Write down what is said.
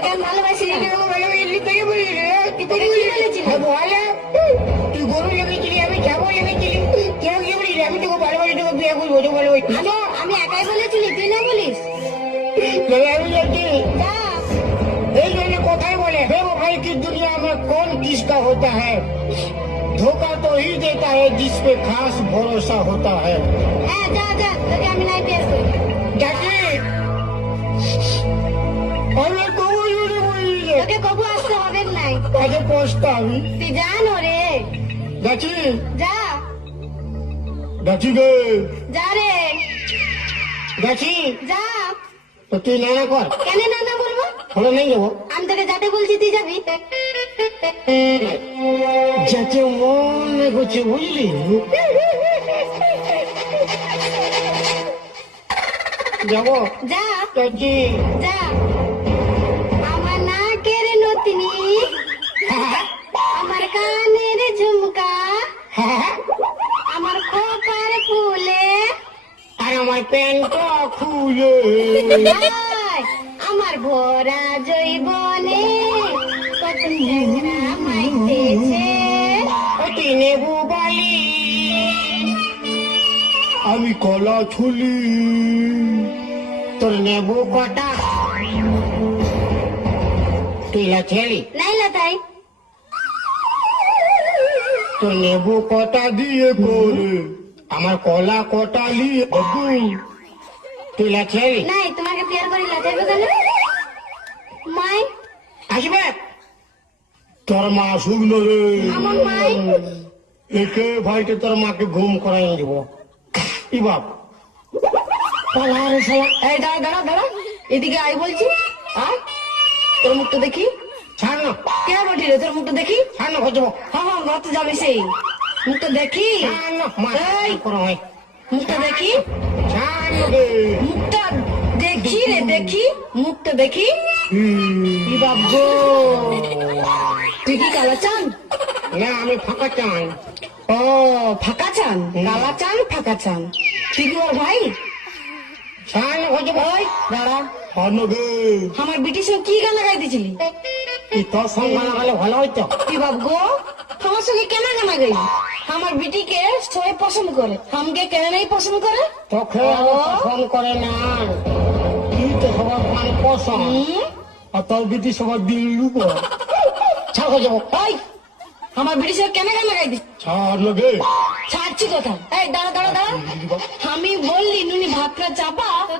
তোকে আমি ভালোবাসি। তুই গরু লেগেছিলি, আমি যাবো লেগেছিলি, কেউ কি বলিস আমি তোকে ভালোবাসি, তোকে বিয়ে করবো, তোকে ভালোবাসি। আমি একাই বলেছিলি, তুই না বলিস। আমি যাচ্ছি। যা। এই জন্য কোথায় বলে হে ভাই की दुनिया में कौन किसका होता है, धोखा तो ही देता है जिस पे खास भरोसा होता है। হ্যাঁ যা যা, তোকে আমি নাই বিয়ে করি। যাচ্ছি। আমি কবু জুড়ে বলি তোকে কবু আসতে হবে নাই। আগে পোস্তা আমি তুই জানো রে। যাচ্ছি। যা যাচ্ছি গে, যা রে, যাচ্ছি। যা। তো তুই না কর, কেন না না বলবো? হলে নেই যাবো। আমি তোকে যাতে বলছি তুই যাবি। যাতে মনে করছে বুঝলি। যাবো। যা যাচ্ছি। যা। আমার নাকের নতনি, আমার কানের ঝুমকা, আমার খোপার ফুলে, আর আমার প্যান্টটা খুলে আয়, আমার ভরা জৈবনে কত ন্যাংরা মাইতেছে। অতি নেবু বালি আমি কলা ছুলি, তোর নেবু কটা তুই লাঠেলি, নাইলা তাই তোর নেবু কটা দিয়ে করে আমার কলা কটা নিয়ে তুই লাঠেলি। নাই, তোমাকে বিয়ার করে লাচাইবে কেন? মাই, আসবে তোর মা শুকনো রে, আমার মাই। একে ভাইকে তোর মাকে ঘুম করাই দিব। ই বাপ পালা রে শালা। এই দাঁড়া দাঁড়া দাঁড়া, এদিকে আই বলছি। আয়, তোর মুখটা দেখি। ছাড় না, কে বটি রে, তোর মুখটা দেখি। ছাড় না খোঁজবো, হ্যাঁ হ্যাঁ, ঘর তো যাবে সেই। মুখটা দেখি, ছাড় না মা এই। করো হয়, মুখটা দেখি, ছাড় না রে। মুখটা দেখি রে, দেখি মুখটা দেখি। হুম, ই বাবগো, তুই কি কালা চান? না আমি ফাঁকা চাই। ও ফাঁকা চান, কালা চান ফাঁকা চান। তুই কি ওর ভাই? ছাড় না খোঁজবো, ওই দাঁড়া, ছাড় না রে। আমার বিটির সঙ্গে কি গান লাগাই দিছিলি? তুই তোর সঙ্গে না গেলে ভালো হইতো। কি বাবগো, আমার সঙ্গে কেন গানা গাই? আমার বিটিকে সবাই পছন্দ করে, আমাকে কেন নাই পছন্দ করে? তোকে আমার পছন্দ করে না, তুই তো সবার পান পছন্দ, হুম? আর তোর বিটি সবার দিল লুক। ছাড় খোঁজবো, ওই, আমার বিটির সঙ্গে কেন গান লাগাই দিস? ছাড় না রে। ছাড়ছি কথা। এই দাঁড়া দাঁড়া দাঁড়া, আমি বললি নুনি ভাতটা চাপা